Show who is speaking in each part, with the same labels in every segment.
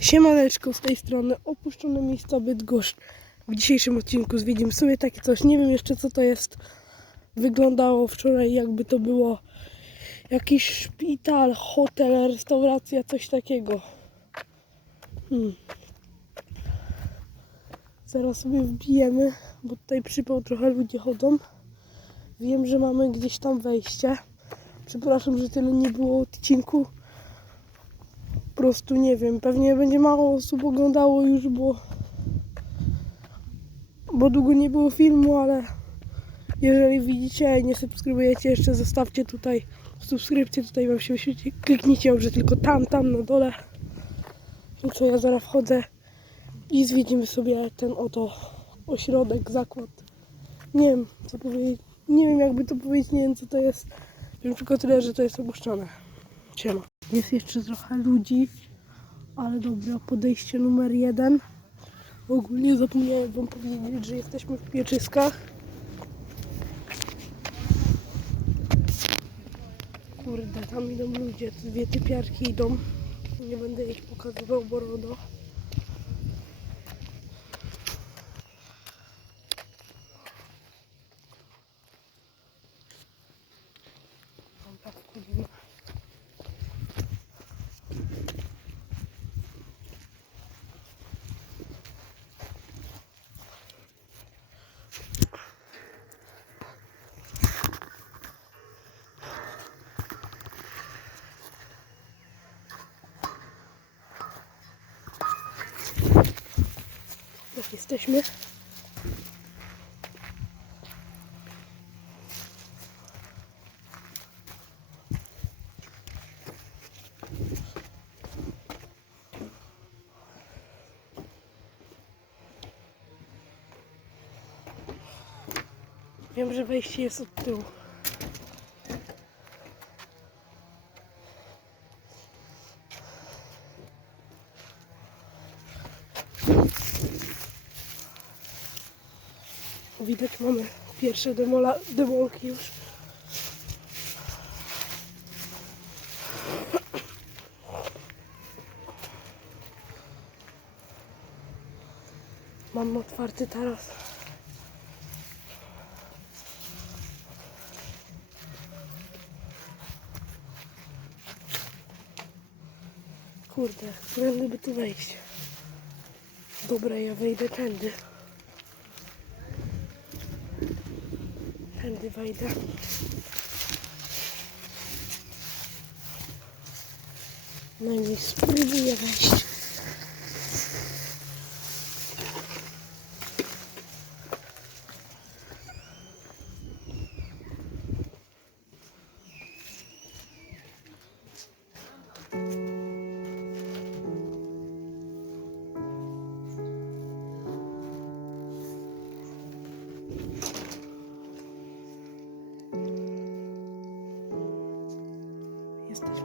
Speaker 1: Siemaneczko z tej strony, opuszczone miejsca Bydgoszcz. W dzisiejszym odcinku zwiedzimy sobie takie coś, nie wiem jeszcze co to jest. Wyglądało wczoraj jakby to było jakiś szpital, hotel, restauracja, coś takiego. Hmm. Zaraz sobie wbijemy, bo tutaj przypał trochę ludzie chodzą. Wiem, że mamy gdzieś tam wejście. Przepraszam, że tyle nie było odcinku prostu nie wiem, pewnie będzie mało osób oglądało już, bo bo długo nie było filmu, ale jeżeli widzicie i nie subskrybujecie jeszcze, zostawcie tutaj subskrypcję, tutaj wam się wyświetli, kliknijcie ją, że tylko tam, tam na dole. I co, ja zaraz wchodzę i zwiedzimy sobie ten oto ośrodek, zakład. Nie wiem, co powiedzieć, nie wiem jakby to powiedzieć, nie wiem co to jest. Wiem tylko tyle, że to jest opuszczone. Siema. Jest jeszcze trochę ludzi, ale dobra, podejście numer jeden. Ogólnie zapomniałem wam powiedzieć, że jesteśmy w Pieczyskach. Kurde, tam idą ludzie, dwie typiarki idą. Nie będę ich pokazywał, bo RODO. Jesteśmy? Wiem, że wejście jest od tyłu. Widać mamy pierwsze demola, demolki już. Mam otwarty taras. Kurde, którędy by tu wejść? Dobra, ja wejdę tędy. Tędy wejdę. Najmniej spróbuję wejść.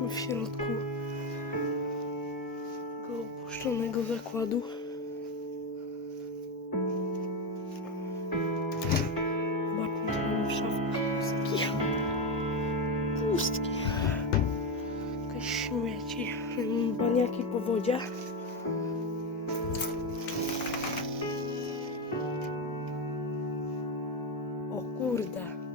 Speaker 1: W środku tego opuszczonego zakładu. Zobaczmy, co mamy w. Pustki. Pustki. Jakieś śmieci. Baniaki po wodzie. O kurde.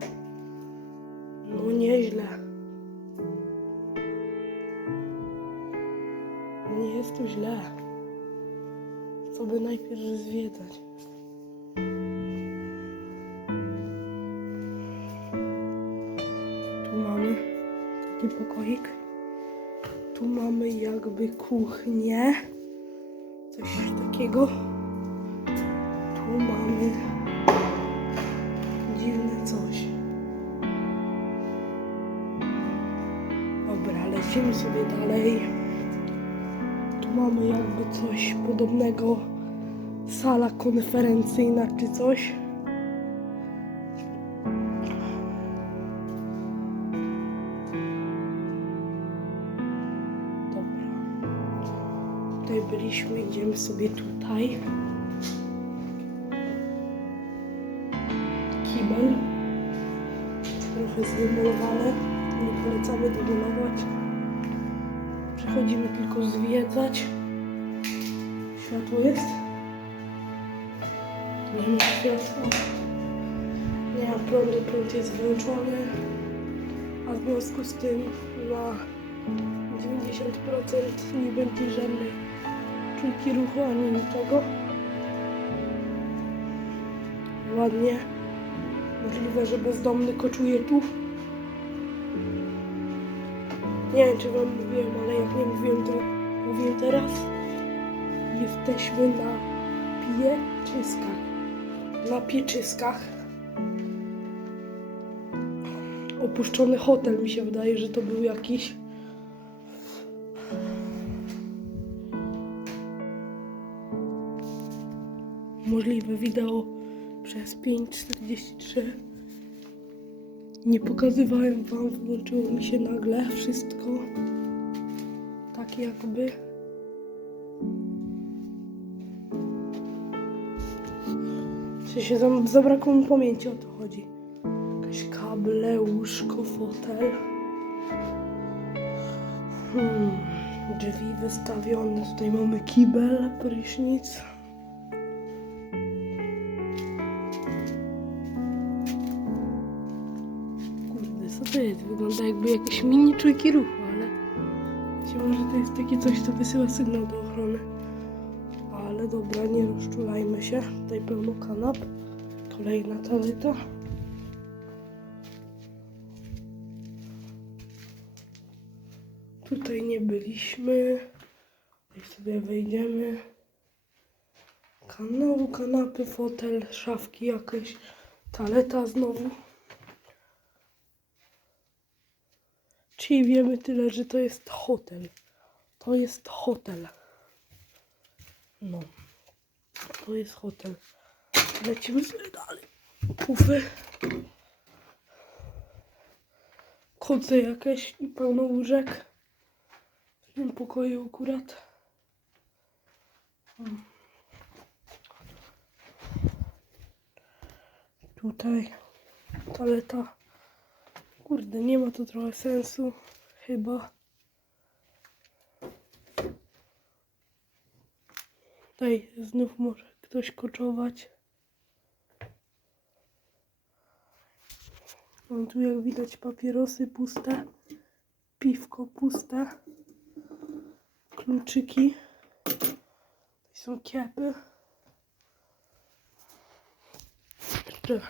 Speaker 1: Tu źle. Co by najpierw zwiedzać? Tu mamy taki pokoik. Tu mamy jakby kuchnię. Coś takiego. Tu mamy dziwne coś. Dobra, lecimy sobie dalej. Mamy jakby coś podobnego. Sala konferencyjna czy coś. Dobra. Tutaj byliśmy, idziemy sobie tutaj. Kibel. Trochę zdemolowane. Nie polecamy demolować. Przechodzimy tylko zwiedzać. światło jest. Nie ma światła. Nie ma prądu, prąd jest wyłączony. A w związku z tym na 90% nie będzie żadnej czujki ruchu ani niczego. Ładnie. Możliwe, że bezdomny koczuje tu. Nie wiem, czy wam mówiłem, ale jak nie mówiłem, to mówię teraz. Jesteśmy na pieczyskach. Na pieczyskach. Opuszczony hotel, mi się wydaje, że to był jakiś. Możliwe wideo przez 5.43. Nie pokazywałem wam, włączyło mi się nagle wszystko. Tak jakby. Sensie zam- zabrakło mi pamięci, o to chodzi. Jakieś kable, łóżko, fotel. Hmm, drzwi wystawione. Tutaj mamy kibel, prysznic. Wygląda jakby jakieś mini czujki ruchu, ale być może to jest takie coś, co wysyła sygnał do ochrony. Ale dobra, nie rozczulajmy się. Tutaj pełno kanap. Kolejna toaleta. Tutaj nie byliśmy. Tutaj sobie wejdziemy. Kanału, kanapy, fotel, szafki jakieś. Toaleta znowu. Czyli wiemy tyle, że to jest hotel. To jest hotel. No. To jest hotel. Lecimy sobie dalej. Pufy. Koce jakieś i pełno łóżek. W tym pokoju akurat. Tutaj toaleta. Kurde, nie ma to trochę sensu. Chyba. Tutaj znów może ktoś koczować. No tu jak widać papierosy puste. Piwko puste. Kluczyki. Są kiepy. Jeszcze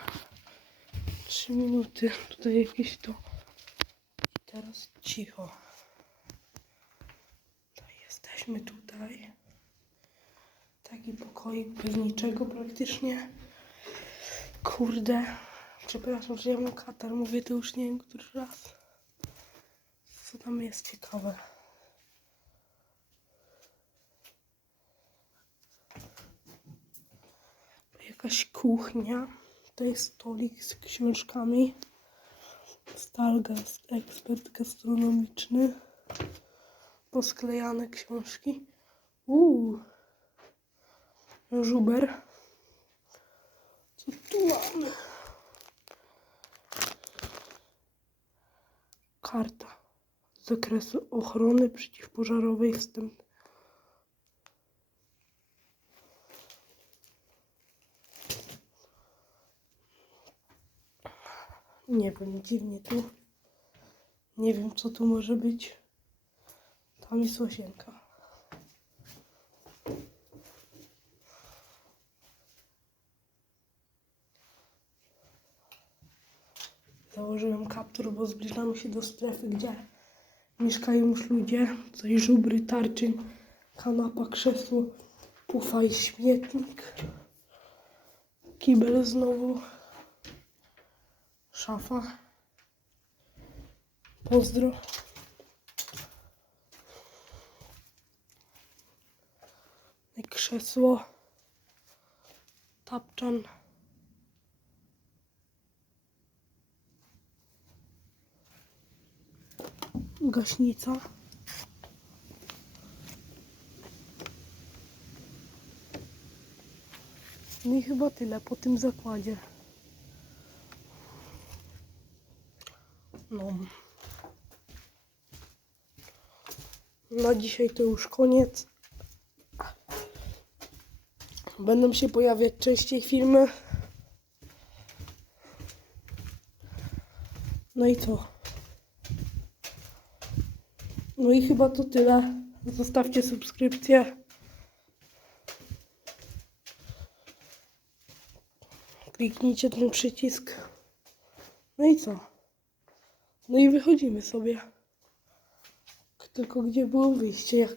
Speaker 1: trzy minuty. Tutaj jakieś to. I teraz cicho. To jesteśmy tutaj. Taki pokoik bez niczego praktycznie. Kurde. Przepraszam, że ja mam katar. Mówię to już nie wiem który raz. Co tam jest ciekawe? Jakaś kuchnia. Jest stolik z książkami. Stalgast, ekspert gastronomiczny. Posklejane książki. Uuu. Żuber. Co tu? Karta z zakresu ochrony przeciwpożarowej wstęp. Nie wiem, dziwnie tu. Nie wiem, co tu może być. Tam jest łazienka. Założyłem kaptur, bo zbliżamy się do strefy, gdzie mieszkają już ludzie. Coś żubry, tarczyn, kanapa, krzesło, pufa i śmietnik. Kibel znowu. Szafa. Pozdro. Krzesło. Tapczan. Gaśnica. No i chyba tyle po tym zakładzie. No. Na dzisiaj to już koniec. Będą się pojawiać częściej filmy. No i co? No i chyba to tyle. Zostawcie subskrypcję. Kliknijcie ten przycisk. No i co? No i wychodzimy sobie. Tylko gdzie było wyjście? Jak,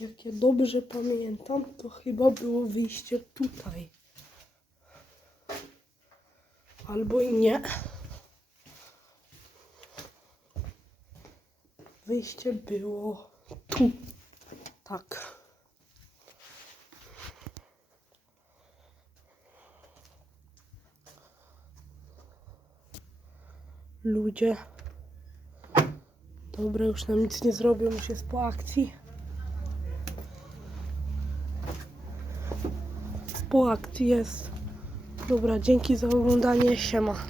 Speaker 1: jak ja dobrze pamiętam, to chyba było wyjście tutaj. Albo i nie. Wyjście było tu. Tak. Ludzie. Dobra, już nam nic nie zrobią, już jest po akcji. Po akcji jest. Dobra, dzięki za oglądanie. Siema.